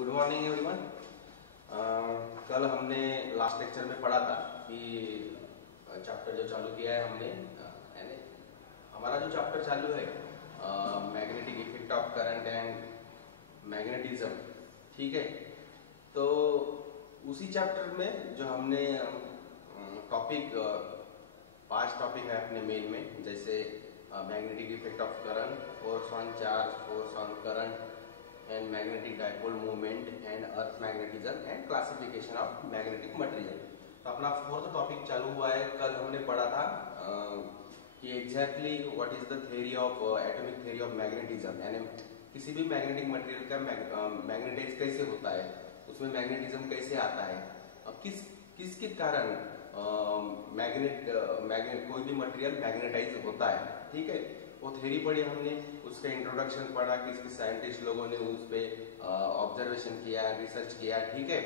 Good morning everyone. कल हमने last lecture में पढ़ा था कि चैप्टर जो चालू किया है हमने यानी हमारा जो चैप्टर चालू है magnetic effect of current and magnetism, ठीक है। तो उसी चैप्टर में जो हमने टॉपिक 5 टॉपिक है अपने मेन में, जैसे magnetic effect of current, force on charge, force on current and magnetic dipole movement and earth magnetism and classification of magnetic material. तो अपना 4th टॉपिक चालू हुआ है। कल हमने पढ़ा था कि exactly what is the theory of atomic theory of magnetism, यानी किसी भी मैग्नेटिक मटेरियल का मैग्नेटाइज कैसे होता है, उसमें मैग्नेटिज्म कैसे आता है, किसके कारण कोई भी मटेरियल मैग्नेटाइज होता है, ठीक है। वो थ्योरी पढ़ी हमने, उसका इंट्रोडक्शन पढ़ा, किसके साइंटिस्ट लोगों ने उस पे ऑब्जर्वेशन किया, रिसर्च किया, ठीक है।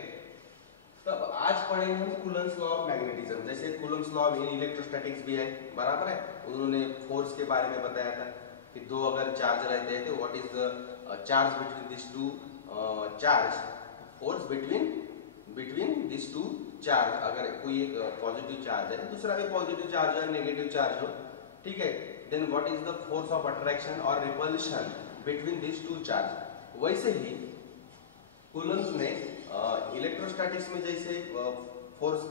तब आज पढ़ेंगे हम कूलम्ब्स लॉ ऑफ मैग्नेटिज्म। जैसे कूलम्ब्स लॉ इन इलेक्ट्रोस्टैटिक्स भी है, बराबर है। उन्होंने फोर्स के बारे में बताया था कि दो अगर चार्ज रहते हैं तो what is the charge between this two charge, force between this two charge. अगर कोई एक पॉजिटिव चार्ज है, दूसरा भी पॉजिटिव चार्ज हो, नेगेटिव चार्ज हो, ठीक है, then what is the force of attraction or repulsion between these two charge। वैसे ही कूलम्ब्स ने इलेक्ट्रोस्टैटिक्स में जैसे फोर्स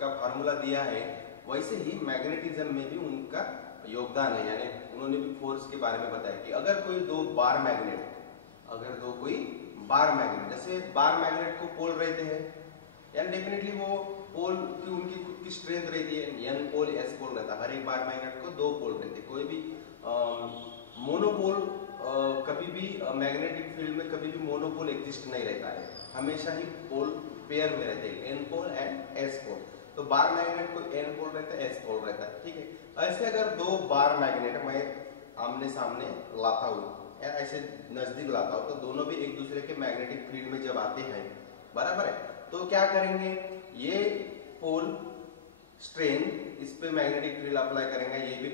का फार्मूला दिया है, वैसे ही मैग्नेटिज्म में भी उनका योगदान है। यानी उन्होंने भी फोर्स के बारे में बताया कि अगर कोई दो बार मैग्नेट, जैसे बार मैग्नेट को पोल रहते हैं, यानी डेफिनेटली वो पोल की उनकी खुद की स्ट्रेंथ रहती है, एन पोल एस पोल रहता है। हर एक बार मैग्नेट को 2 पोल रहते हैं। कोई भी मोनोपोल कभी भी मैग्नेटिक फील्ड में कभी भी मोनोपोल एग्जिस्ट नहीं रहता है, हमेशा ही पोल पेयर में रहते हैं, N pole and S pole. तो बार मैग्नेट को एन पोल रहता है, एस पोल रहता है, ठीक है। ऐसे अगर 2 बार मैग्नेट मैं आमने सामने लाता हूँ या ऐसे नजदीक लाता हूँ, तो दोनों भी एक दूसरे के मैग्नेटिक फील्ड में जब आते हैं, बराबर है, तो क्या करेंगे, ये पोल स्ट्रेन इस पे मैग्नेटिक फील्ड अप्लाई करेंगे, ये भी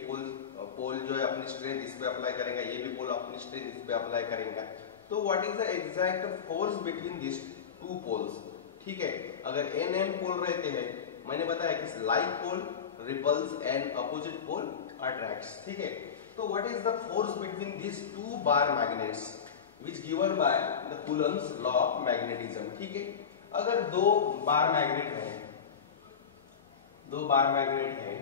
पोल जो है अपनी स्ट्रेंथ इस पे अप्लाई करेंगे, ये भी पोल अपनी स्ट्रेंथ इस पे अप्लाई करेंगे। तो what is the exact force between this 2 poles, ठीक है। अगर एन पोल रहते हैं, मैंने बताया कि like pole repels and opposite pole attracts, ठीक है। तो what is the force between this 2 bar magnets which given by the Coulomb's law of magnetism, ठीक है। अगर 2 बार मैग्नेट है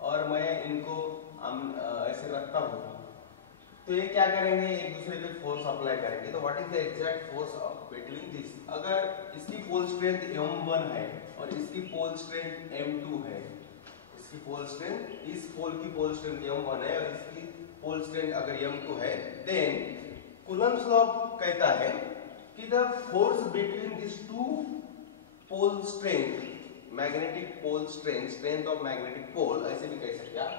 और मैं इनको ऐसे रखता हूं, तो ये क्या करेंगे, एक दूसरे पे फोर्स अप्लाई करेंगे। तो what is the exact force between this. अगर इसकी पोल स्ट्रेंथ m1 है और इसकी पोल स्ट्रेंथ m2 है, इसकी पोल स्ट्रेंथ, इस पोल की पोल स्ट्रेंथ m1 है और इसकी पोल स्ट्रेंथ अगर m2 है, देन कूलम्ब्स लॉ कहता है कि the force between these 2 pole strength, magnetic pole strength of magnetic pole, ऐसे भी कह सकते हैं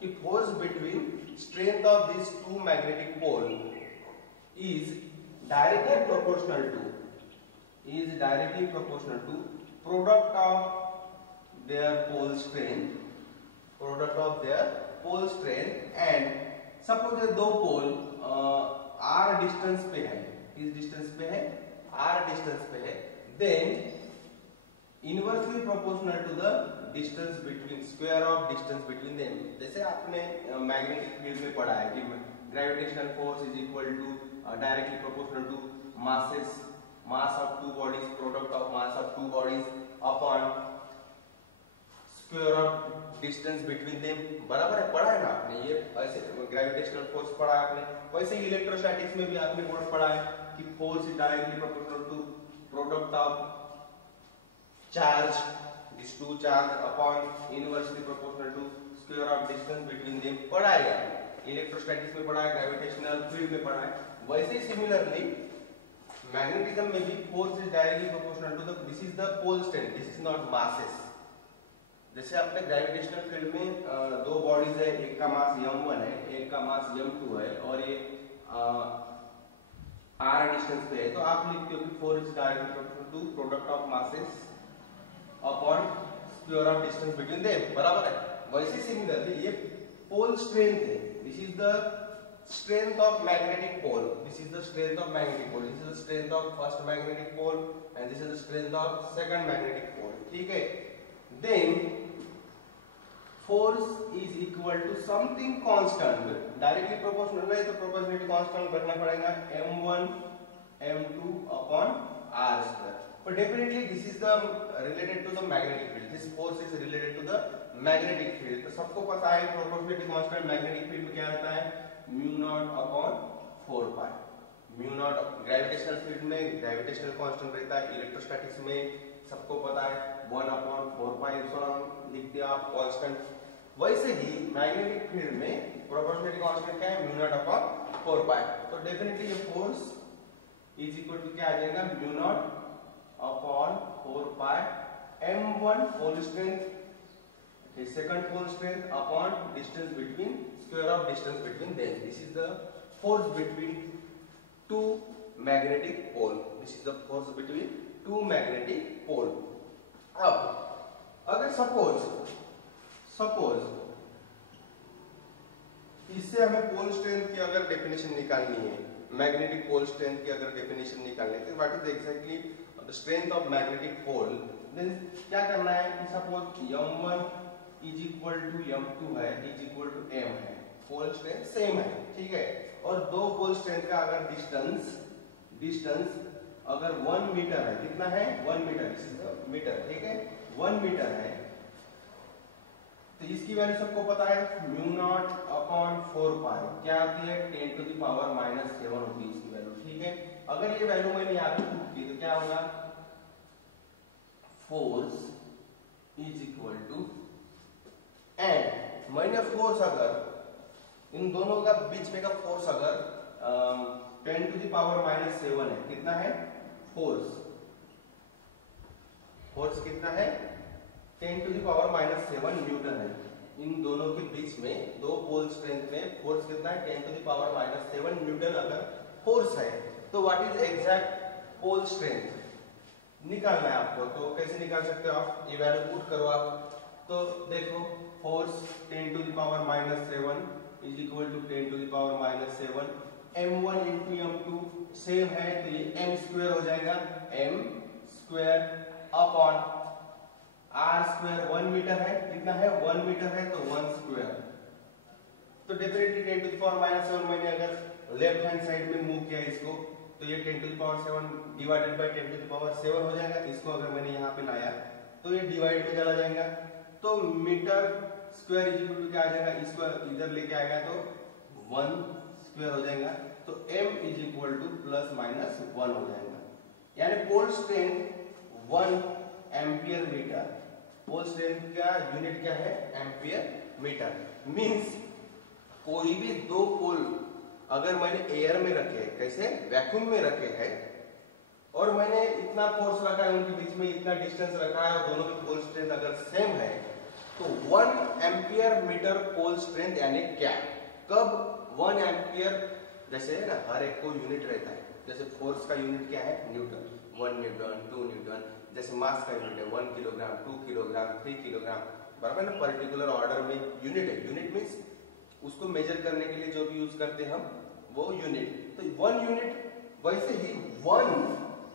कि force between strength of these 2 magnetic pole is directly proportional to product of their pole strength and suppose ये 2 पोल r डिस्टेंस पे है, इस डिस्टेंस पे है, r डिस्टेंस पे है, then inversely proportional to the distance between square of distance between them. जैसे आपने मैग्नेटिक फील्ड में पढ़ा है कि gravitational force is equal to directly proportional to mass of 2 bodies, product of mass of 2 bodies upon square of distance between them, बराबर है, पढ़ा है ना आपने। ये ऐसे ग्रेविटेशनल फोर्स पढ़ा है आपने। वैसे ही इलेक्ट्रोस्टैटिक्स में भी आपने वर्ड पढ़ा है कि force is directly proportional to product of charge, this 2 charge upon inversely proportional to square of distance between them, पढ़ा है। इलेक्ट्रोस्टैटिक्स में पढ़ा है, ग्रेविटेशनल फील्ड में पढ़ा है। वैसे ही सिमिलरली मैग्नेटिज्म में भी force is directly proportional to the, this is the pole strength, this is not masses. जैसे आपने ग्रेविटेशनल फील्ड में 2 बॉडीज है, एक का मास m1 है, एक का मास m2 है, और ये r डिस्टेंस पे है, तो आप लिखते हो कि force is directly proportional to product of masses upon square of distance between them, बराबर है। वैसे सिमिलरली ये पोल स्ट्रेंथ है, this is the strength of magnetic pole, This is the strength of magnetic pole. This is the strength of first magnetic pole and this is the strength of second magnetic pole. ठीक है? Then force is equal to something constant. Directly proportional है तो proportionality constant रखना पड़ेगा m1 m2 upon r square. But definitely this is the related to the magnetic field. This force is related to the magnetic field. तो सबको पता है proportionality constant magnetic field में क्या रहता है mu naught upon 4 pi. mu naught gravitational field में gravitational constant रहता है. इलेक्ट्रोस्टैटिक्स में सबको पता है 1 upon 4 pi epsilon लिख दिया आप constant. वैसे ही मैग्नेटिक फील्ड में प्रोपोर्शनलिटी कांस्टेंट क्या है mu naught upon 4 pi. तो डेफिनेटली ये फोर्स इज इक्वल टू क्या आ जाएगा mu naught upon 4 pi m1 whole strength, okay, second whole strength upon distance between square of distance between them. This is the force between two magnetic pole. This is the force between two magnetic pole. अब अगर suppose इससे हमें pole strength की अगर definition निकालनी है, magnetic pole strength की अगर डेफिनेशन निकालनी है, तो what is exactly the strength of magnetic pole. Then क्या करना है कि suppose m1 is equal to m2 है इज इक्वल टू m है, पोल स्ट्रेंथ सेम है, ठीक है. और दो पोल स्ट्रेंथ का अगर डिस्टेंस अगर 1 मीटर है, कितना है 1 मीटर, मीटर, ठीक है 1 मीटर है, तो इसकी वैल्यू सबको पता है mu naught upon 4 pi क्या आती है 10 to the power minus 7 होती है इसकी वैल्यू, ठीक है. अगर ये वैल्यू मैंने यहाँ पे पुट की तो क्या होगा force is equal to and मैंने फोर्स अगर इन दोनों का बीच में का फोर्स अगर 10 to the power minus 7 है, कितना है फोर्स कितना है 10 to the power minus 7 Newton है. इन दोनों के बीच में दो पोल स्ट्रेंथ में फोर्स कितना है 10 to the power minus 7 newton अगर फोर्स है, तो what is exact pole strength निकालना है आपको. तो कैसे निकाल सकते हो आप, ये वैल्यू पुट करो आप. तो देखो force 10 to the power minus 7 is equal to 10 to the power minus 7 m1 into m2 same है तो ये m स्क्वायर हो जाएगा, m square upon r square 1 metre है, कितना है 1 मीटर है तो 1 स्क्वायर. तो definitely 10 to the power minus 7 मैंने अगर लेफ्ट हैंड साइड में मूव किया इसको तो ये 10 to the power 7 divided by 10 to the power 7 हो जाएगा. इसको अगर मैंने यहाँ पे लाया तो ये डिवाइड में चला जाएगा, तो metre square is equal to क्या आ जाएगा, इसको इधर लेके आएगा तो 1 स्क्वायर हो जाएगा. तो m is equal to plus minus 1 हो जाएगा. यानी pole strength 1 ampere metre. Pole strength का यूनिट क्या है एम्पियर मीटर. मींस कोई भी दो पोल अगर मैंने एयर में रखे, कैसे वैक्यूम में रखे हैं, और मैंने इतना फोर्स रखा है उनके बीच में, इतना डिस्टेंस रखा है और दोनों की पोल स्ट्रेंथ अगर सेम है, तो 1 एम्पियर मीटर पोल स्ट्रेंथ यानी क्या, कब 1 एम्पियर, जैसे है ना हर एक को यूनिट रहता है, जैसे फोर्स का यूनिट क्या है न्यूटन, 1 न्यूटन 2 न्यूटन, जैसे मास का यूनिट है 1 किलोग्राम 2 किलोग्राम 3 किलोग्राम, बराबर ना, पर्टिकुलर ऑर्डर में यूनिट है. यूनिट मींस उसको मेजर करने के लिए जो भी यूज करते हैं हम वो यूनिट. तो 1 यूनिट, वैसे ही 1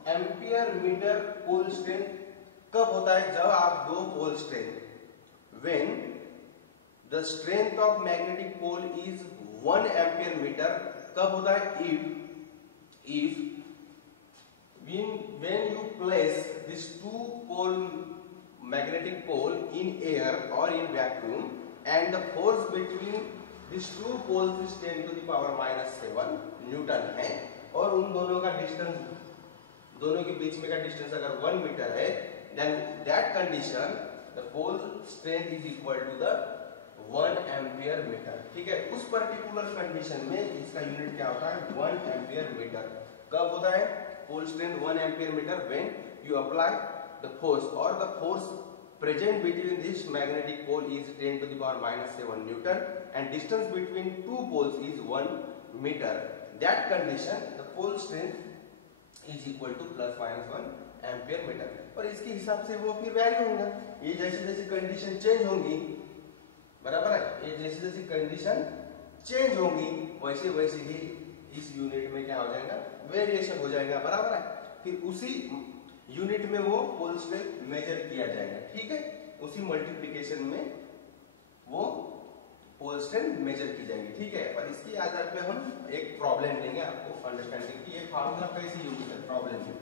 एम्पियर मीटर पोल स्ट्रेंथ कब होता है, जब आप दो pole strength, when the strength of magnetic pole is 1 ampere metre, कब होता है if when you place these two pole magnetic pole in air or in vacuum and the force between these two poles is 10 to the power minus 7 Newton है, और उन दोनों का distance, दोनों के बीच में का डिस्टेंस अगर 1 मीटर है, then that condition the pole strength is equal to the 1 ampere metre. ठीक है, उस पर्टिकुलर कंडीशन में इसका यूनिट क्या होता है 1 एम्पियर मीटर. कब होता है pole strength 1 ampere metre, when you apply the force और the force present between this magnetic pole is 10 to the power minus 7 Newton and distance between two poles is 1 meter. That condition the pole strength is equal to plus minus 1 ampere meter. और इसके हिसाब से वो फिर value होगा. ये जैसे जैसे कंडीशन चेंज होंगी, बराबर है, ये जैसे जैसे कंडीशन चेंज होंगी वैसे वैसे ही इस यूनिट में क्या हो जाएगा, वेरिएशन हो जाएगा, बराबर है। फिर उसी यूनिट में वो पोल स्ट्रेंथ मेजर किया जाएगा, ठीक है। उसी मल्टीप्लिकेशन में वो पोल स्ट्रेंथ मेजर की जाएगी, ठीक है। और इसके आधार पे हम एक प्रॉब्लम देंगे आपको अंडरस्टैंडिंग की ये फार्मूला कैसे यूज है प्रॉब्लम में।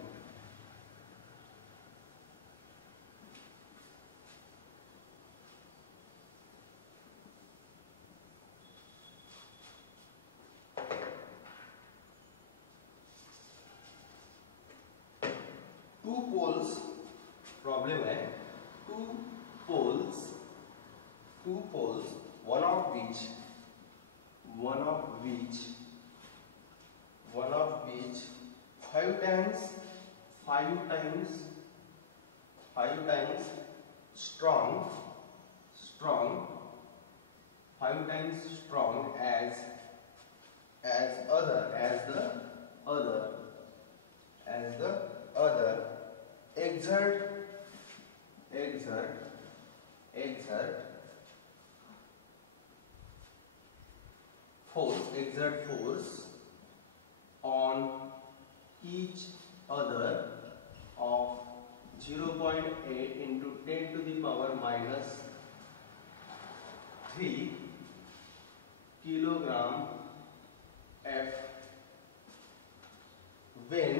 टू पोल्स प्रॉब्लम है, two poles one of which 5 times strong 5 times strong as the other exert force on each other of 0.8 into 10 to the power minus 3 kilogram F when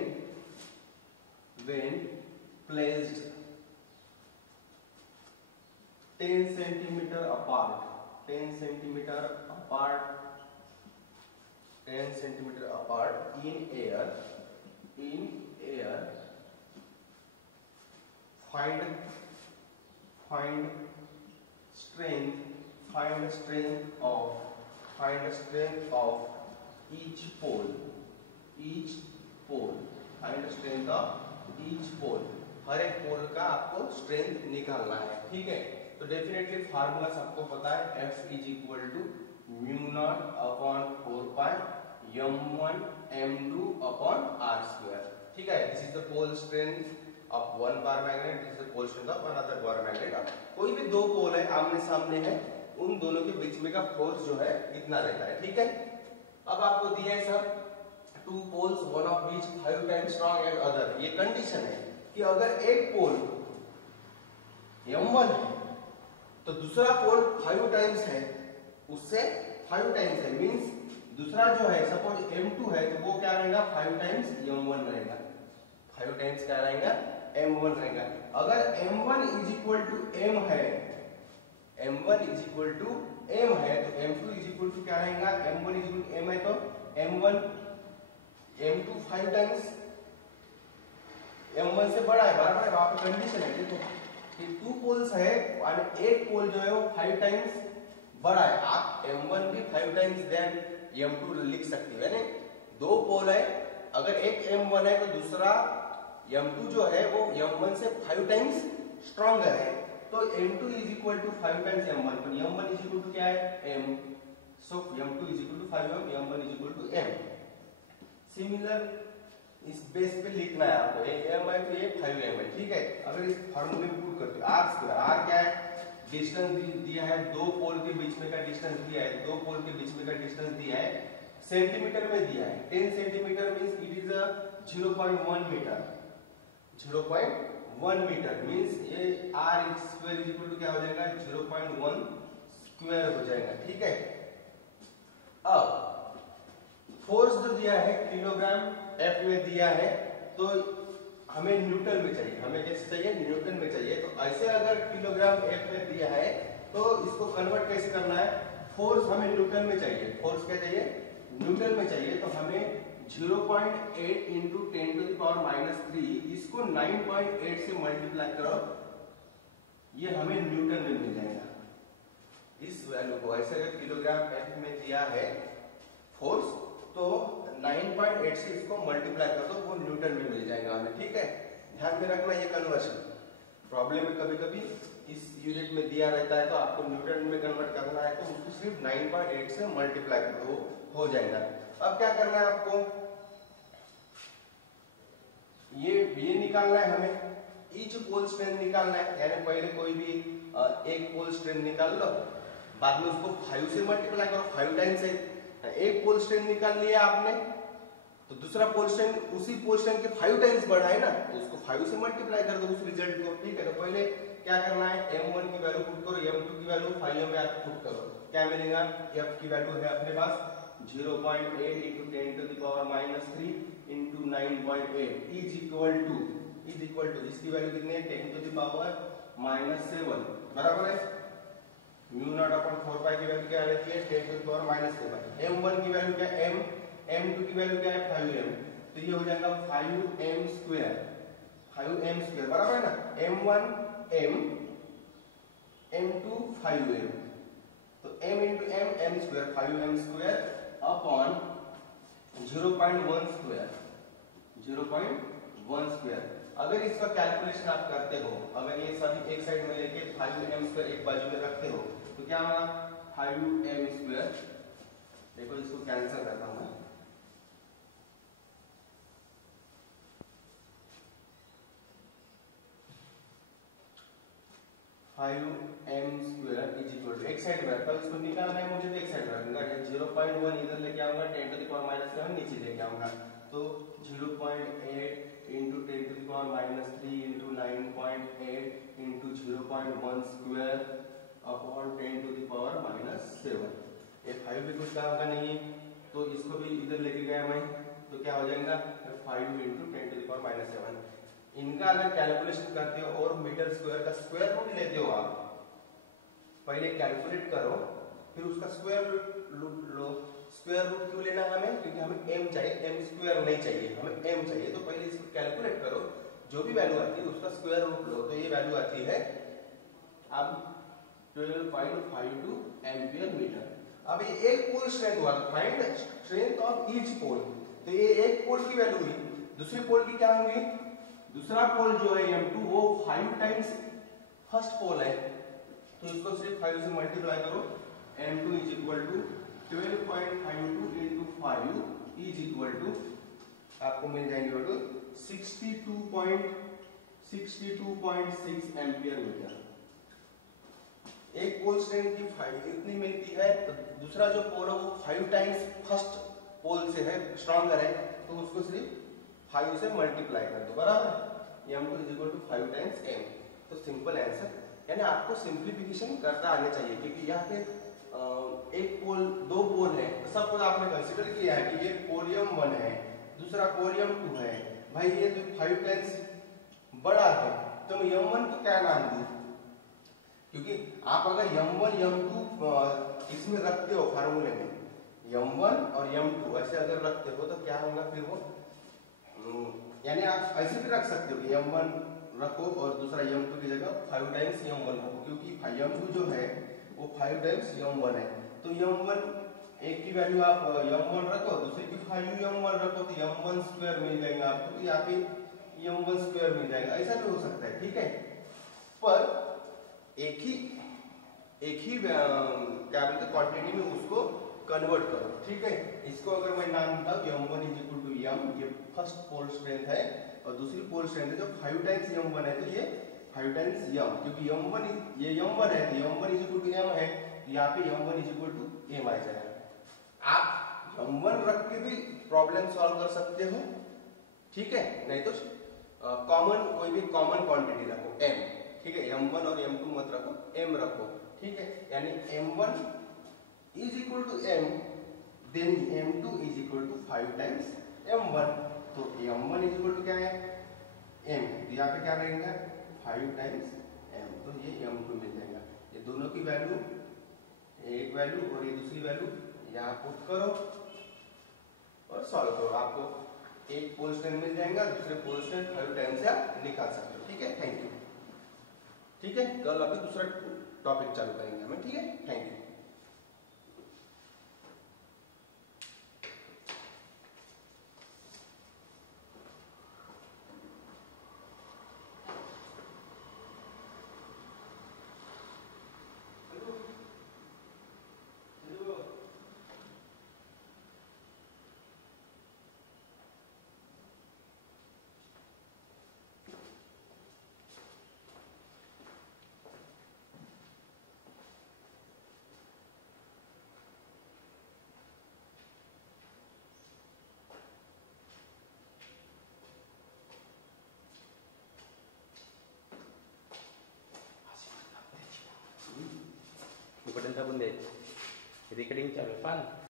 placed 10 centimeter apart 10 centimeter apart in air find strength of each pole find strength of each pole, हर एक पोल का आपको strength निकालना है, ठीक है। तो definitely formula सबको पता है, F is equal to mu naught upon 4 pi m1 m2 upon r square, ठीक है। This is the pole strength of one bar magnet, this is the pole strength of another bar magnet. कोई भी दो पोल है आमने सामने है, उन दोनों के बीच में का फोर्स जो है इतना रहता है, ठीक है। अब आपको दिया है sir two poles one of which 5 times strong as other, ये कंडीशन है कि अगर एक पोल m1 है तो दूसरा पोल 5 टाइम्स है, उससे 5 टाइम्स है, मींस दूसरा जो है सपोज m2 है तो वो क्या रहेगा 5 टाइम्स m1 रहेगा, 5 टाइम्स क्या रहेगा m1 रहेगा। अगर m1 is equal to m है, m1 is equal to m है तो m2 इज इक्वल टू क्या रहेगा, m1 is equal to m है तो m1 m2 5 टाइम्स m1 से बड़ा है, बराबर है। वहां पे कंडीशन है, देखो कि टू पोल्स है और एक पोल जो है वो 5 टाइम्स बड़ा है, आप m1 भी 5 टाइम्स देन m2 लिख सकते हो, यानी दो पोल है, अगर एक m1 है तो दूसरा m2 जो है वो m1 से 5 टाइम्स स्ट्रॉन्गर है, तो m2 is equal to 5 times m1, पर m1 इज इक्वल टू क्या है m, so m2 is equal to 5m, m1 is equal to m। Similar इस बेस पे लिखना है आपको, एक m है तो ये 5m है, ठीक है। अगर इस फार्मूले में पुट करते हो r स्क्वायर, r क्या है डिस्टेंस दिया है, दो पोल के बीच में का डिस्टेंस दिया है, दो पोल के बीच में का डिस्टेंस दिया है, सेंटीमीटर में दिया है, 10 centimetre means it is a 0.1 metre, 0.1 metre means ये r square is equal to क्या हो जाएगा 0.1 स्क्वायर हो जाएगा, ठीक है। अब फोर्स जो दिया है किलोग्राम F में दिया है, तो हमें न्यूटन में चाहिए, हमें कैसे चाहिए न्यूटन में चाहिए। तो ऐसे अगर किलोग्राम F में दिया है तो इसको कन्वर्ट कैसे करना है, फोर्स हमें न्यूटन में चाहिए, फोर्स क्या चाहिए न्यूटन में चाहिए, तो हमें 0.8 into 10 to the power minus 3 इसको 9.8 से मल्टीप्लाई करो, ये हमें न्यूटन में मिल जाएगा। इस वैल्यू को ऐसे अगर किलोग्राम F में दिया है फोर्स तो 9.8 से इसको मल्टीप्लाई कर दो, वो न्यूटन में मिल जाएगा हमें, ठीक है। ध्यान में रखना ये कन्वर्शन प्रॉब्लम में कभी कभी इस यूनिट में दिया रहता है तो आपको न्यूटन में कन्वर्ट करना है तो उसको सिर्फ 9.8 से मल्टीप्लाई कर दो, हो जाएगा। अब क्या करना है आपको, ये निकालना है हमें, ईच पोल स्ट्रेंथ निकालना है, यानी पहले कोई भी एक पोल स्ट्रेंथ निकाल लो, बाद में उसको 5 से मल्टीप्लाई करो, 5 टाइम्स है, एक पोल स्ट्रेंथ निकाल लिया आपने, दूसरा पोल स्ट्रेंथ उसी पोल स्ट्रेंथ के 5 टाइम्स बढ़ा है ना, तो उसको 5 से मल्टीप्लाई कर दो उस रिजल्ट को। ठीक है, तो पहले क्या करना है, m1 की वैल्यू पुट करो, m2 की वैल्यू 5 में पुट करो, क्या मिलेगा, f की वैल्यू है अपने पास 0.8 into 10 to the power minus 3 into 9.8 is equal to इसकी वैल्यू कितनी है, 10 to the power minus 7 बराबर है म्यू नॉट अपॉन 4 पाई की वैल्यू क्या रहती है, 10 to the power minus 7। m1 की वैल्यू क्या है, m2 की वैल्यू क्या है 5m, तो ये हो जाएगा 5m स्क्वायर बराबर है ना, m1 m m2 5m, तो m into m square 5m square upon 0.1 square. अगर इसका कैलकुलेशन आप करते हो, अगर ये सभी एक साइड में लेके 5m स्क्वायर एक बाजू में रखते हो, तो क्या होगा 5m स्क्वायर, देखो इसको कैंसिल करता हूं मैं, 5m square is equal to, एक साइड में रखता हूं, इसको निकालना है मुझे तो एक साइड रखूंगा, 0.1 इधर लेके आऊंगा, 10 to the power minus 7 नीचे लेके आऊंगा, तो 0.8 into 10 to the power minus 3 into 9.8 into 0.1 square upon 10 to the power minus 7। ये 5 भी कुछ काम का नहीं है, तो इसको भी इधर लेके गया मैं, तो क्या हो जाएगा 5 into 10 to the power minus 7। इनका अगर कैलकुलेशन करते हो और मीटर स्क्वायर का स्क्वायर रूट लेते हो आप, पहले कैलकुलेट करो फिर उसका स्क्वायर रूट लो। स्क्वायर रूट क्यों लेना है हमें, क्योंकि हमें m चाहिए, m स्क्वायर नहीं चाहिए, हमें m चाहिए, तो पहले इसको कैलकुलेट करो, जो भी वैल्यू आती है उसका स्क्वायर रूट लो, तो ये वैल्यू आती है अब 12.52 एम्पियर मीटर। अब ये एक पोल स्ट्रेंथ हुआ, find strength of each pole, तो ये एक पोल की वैल्यू हुई, दूसरी पोल की क्या होगी, दूसरा पोल जो है m2 वो 5 टाइम्स फर्स्ट पोल है, तो इसको सिर्फ 5 से मल्टीप्लाई करो, m2 is equal to 12.52 into 5 is equal to आपको मिल जाएंगे 62.6 एम्पियर मीटर। एक पोल स्ट्रेंथ की 5 इतनी मिलती है, तो दूसरा जो पोल है वो 5 टाइम्स फर्स्ट पोल से है, स्ट्रॉन्गर है, तो उसको सिर्फ 5 से मल्टीप्लाई कर दो बराबर, m2 is equal to 5 times m। तो सिंपल आंसर, यानी आपको सिंप्लीफिकेशन करना आने चाहिए, क्योंकि यहाँ पे एक पोल दो पोल है, तो सब पोल आपने कंसीडर किया है कि ये पोलियम 1 है, दूसरा पोलियम 2 है, भाई ये जो 5 टाइम्स बड़ा है, तो मैं m1 को क्या नाम दूं, क्योंकि आप अगर m1 m2 इसमें रखते हो फार्मूले में, m1 और m2 ऐसे अगर रखते हो तो क्या होगा फिर वो, यानी आप ऐसे भी रख सकते हो कि m1 रखो और दूसरा m2 की जगह 5 टाइम्स m1 रखो, क्योंकि m2 जो है वो 5 टाइम्स m1 है, तो m1 एक की वैल्यू आप m1 रखो, दूसरी की 5m1 रखो, तो m1 स्क्वायर मिल जाएगा आपको, तो यहाँ पे m1 स्क्वायर मिल जाएगा, ऐसा भी हो सकता है। ठीक है, पर एक ही क्या बोलते क्वांटिटी में उसको कन्वर्ट करो। ठीक है, इसको अगर मैं नाम दूं m1 is equal to m, ये फर्स्ट पोल स्ट्रेंथ है, और दूसरी पोल स्ट्रेंथ है जो 5 टाइम्स m1 है, तो ये 5 टाइम्स m, क्योंकि m1 ये m1 है, तो m1 is equal to m है, तो यहाँ पे m1 is equal to m आ जाएगा। आप m1 रख के भी प्रॉब्लम सॉल्व कर सकते हो, ठीक है, नहीं तो कॉमन कोई भी कॉमन क्वांटिटी रखो m, ठीक है, m1 और m2 मत रखो, m रखो, ठीक है, यानी m1 is equal to m, then m2 is equal to 5 times m1, तो m1 इज इक्वल टू क्या है m, तो यहाँ पे क्या रहेगा 5 टाइम्स m, तो ये m2 मिल जाएगा। ये दोनों की वैल्यू, एक वैल्यू और ये दूसरी वैल्यू यहाँ पुट करो और सॉल्व करो, आपको एक पोल स्ट्रेंथ मिल जाएगा, दूसरे पोल स्ट्रेंथ 5 टाइम्स से आप निकाल सकते हो। ठीक है, थैंक यू। ठीक है, कल अभी दूसरा टॉपिक चालू करेंगे हमें। ठीक है, थैंक यू। बटन दाबून द्यायचं. रिकॉर्डिंग चालू आहे. पहा ना.